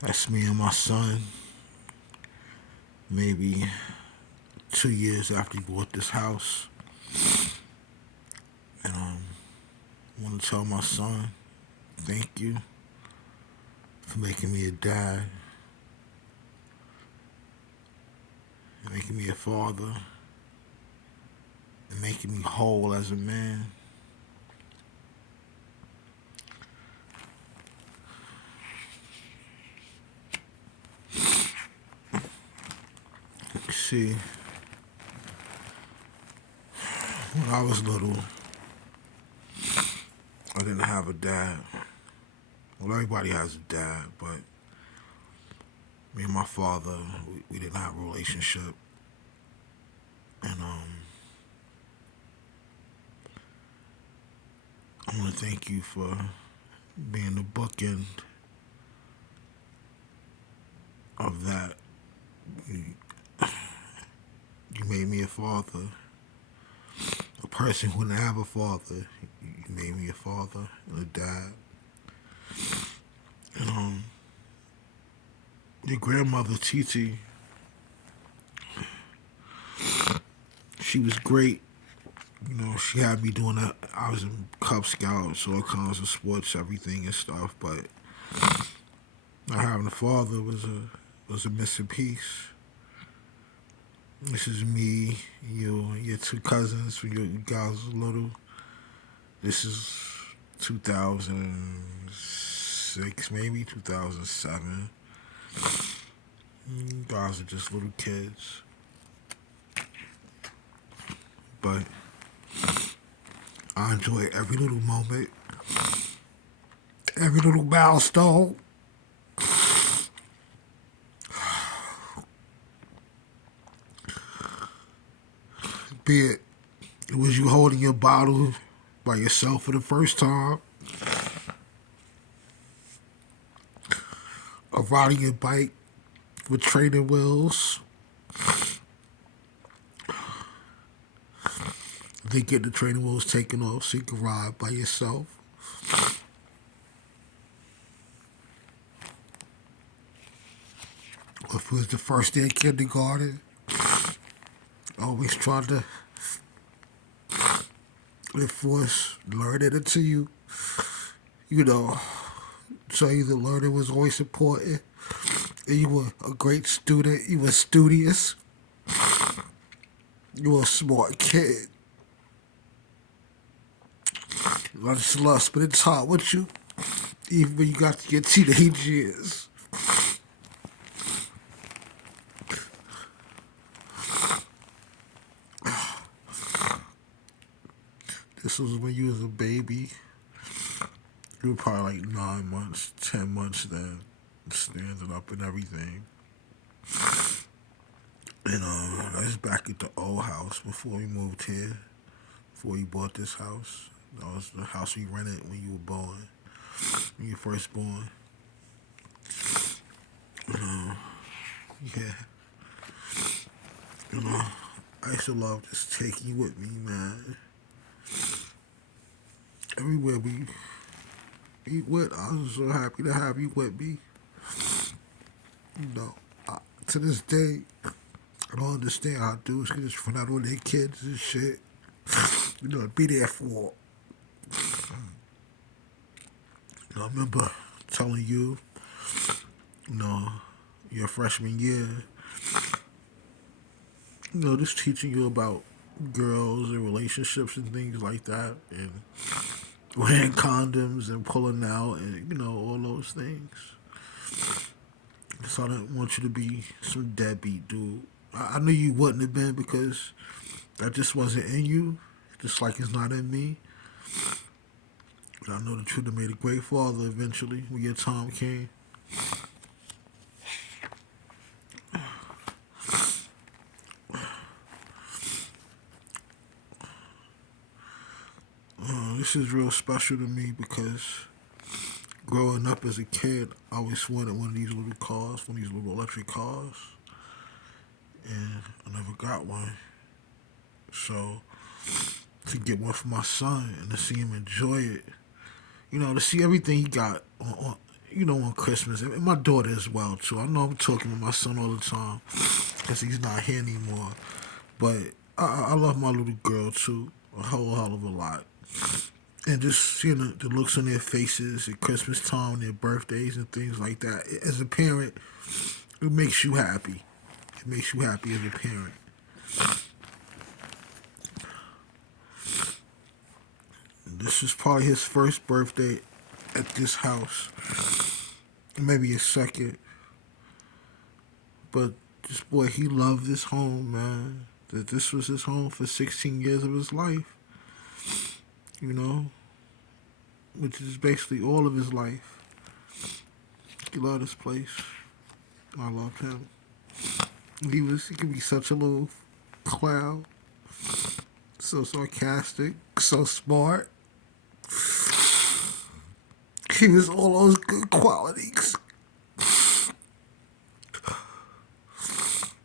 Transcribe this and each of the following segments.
That's me and my son. Maybe 2 years after he bought this house, and I want to tell my son, thank you for making me a dad, making me a father, and making me whole as a man. See, when I was little, I didn't have a dad. Well, everybody has a dad, but me and my father, we didn't have a relationship. And I want to thank you for being the bookend of that. You, you made me a father. A person who didn't have a father, you made me a father and a dad. And your grandmother, Titi, she was great. You know, she had me doing that. I was in Cub Scouts, all kinds of sports, everything and stuff. But not having a father was a missing piece. This is me, you, your two cousins when you guys were little. This is 2006, maybe 2007. You guys are just little kids, but I enjoy every little moment, every little milestone. Be it was you holding your bottle by yourself for the first time, or riding your bike with training wheels, then get the training wheels taken off so you can ride by yourself. Or if it was the first day of kindergarten, always trying to enforce learning into you. You know, tell you that learning was always important. And you were a great student. You were studious. You were a smart kid. I just love spending time with you, even when you got to your teenage years. This was when you was a baby. You were probably like 9 months, 10 months then, standing up and everything. And that's back at the old house before we moved here. Before we bought this house. That was the house we rented when you were born. When you were first born. Yeah. You know, I used to love just taking you with me, man. Everywhere we eat with, I was so happy to have you with me. You know, to this day, I don't understand how dudes can just run out on their kids and shit. You know, be there for. You know, I remember telling you, you know, your freshman year, you know, just teaching you about girls and relationships and things like that, and wearing condoms and pulling out, and you know, all those things. So I didn't want you to be some deadbeat dude. I knew you wouldn't have been because that just wasn't in you, just like it's not in me. But I know that you'd have made a great father eventually when your time came. This is real special to me because growing up as a kid, I always wanted one of these little cars, one of these little electric cars, and I never got one. So to get one for my son and to see him enjoy it, you know, to see everything he got on Christmas, and my daughter as well too. I know I'm talking to my son all the time because he's not here anymore, but I love my little girl too a whole hell of a lot. And just seeing the looks on their faces at Christmas time, their birthdays and things like that. As a parent, it makes you happy. It makes you happy as a parent. This is probably his first birthday at this house, maybe his second. But this boy, he loved this home, man. That this was his home for 16 years of his life, you know, which is basically all of his life. He loved this place. I loved him. He could be such a little clown, so sarcastic, so smart. He was all those good qualities.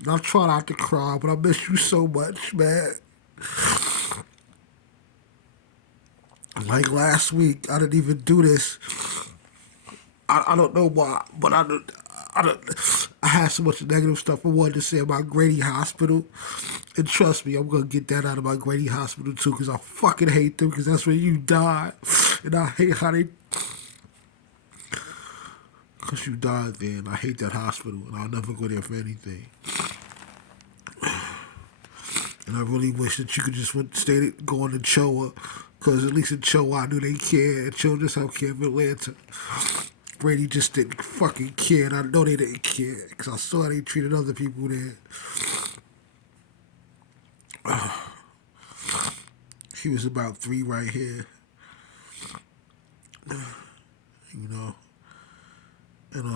And I try not to cry, but I miss you so much, man. Like last week, I didn't even do this. I don't know why, but I had so much negative stuff I wanted to say about Grady Hospital. And trust me, I'm going to get that out of my Grady Hospital too, because I fucking hate them, because that's where you died. And I hate how they... Because you died there, and I hate that hospital, and I'll never go there for anything. And I really wish that you could just go on to Choa, because at least in Choa I knew they cared. Children's Health Care of Atlanta. Brady just didn't fucking care, and I know they didn't care, because I saw how they treated other people there. He was about 3 right here. You know? And,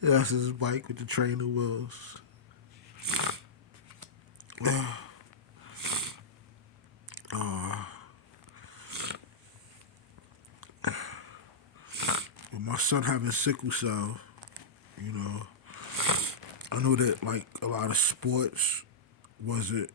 that's his bike with the trainer wheels. With my son having sickle cell, you know, I knew that like a lot of sports wasn't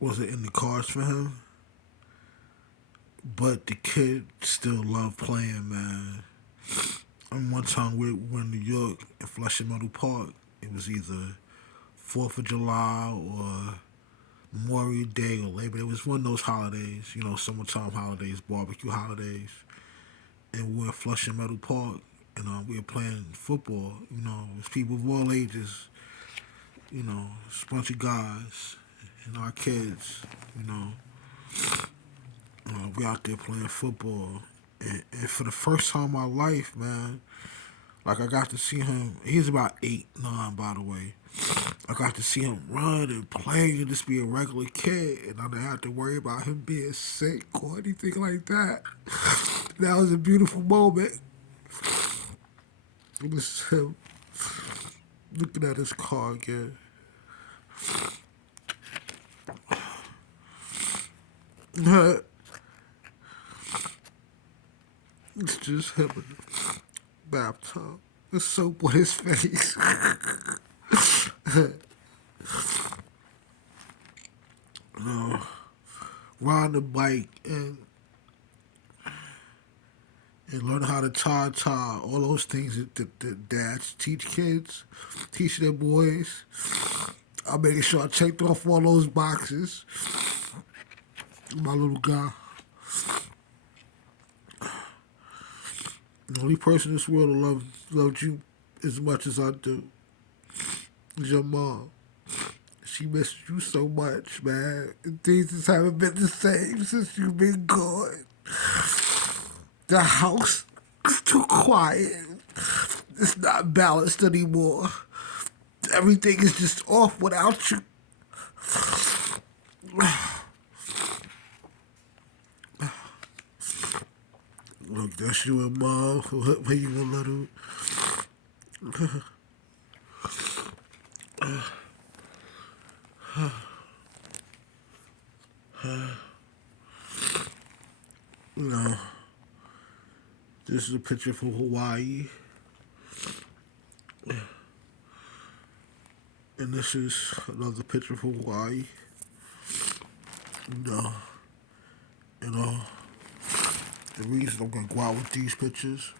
wasn't in the cards for him, but the kid still loved playing, man. And one time we were in New York at Flushing Meadow Park. It was either 4th of July or Memorial Day or Labor Day. It was one of those holidays, summertime holidays, barbecue holidays. And we were at Flushing Meadow Park, and we were playing football. It was people of all ages. It's a bunch of guys and our kids. We out there playing football, and for the first time in my life, man, like I got to see him. He's about 8, 9, by the way. I got to see him run and play and just be a regular kid, and I didn't have to worry about him being sick or anything like that. That was a beautiful moment. It was him looking at his car again. It's just him in the bathtub. The soap on his face. Ride the bike and learn how to tie, all those things that dads teach kids, teach their boys. I'm making sure I checked off all those boxes. My little guy. The only person in this world who loved you as much as I do is your mom. She missed you so much, man. And things just haven't been the same since you've been gone. The house is too quiet. It's not balanced anymore. Everything is just off without you. Look, that's you and Mom. When you were little. This is a picture from Hawaii. And this is another picture from Hawaii. No, you know, the reason I'm gonna go out with these pictures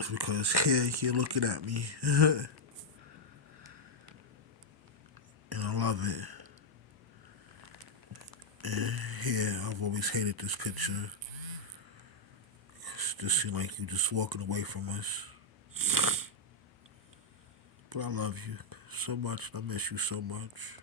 is because here you're looking at me, and I love it. And here, I've always hated this picture. It just seemed like you just walking away from us. But I love you so much. I miss you so much.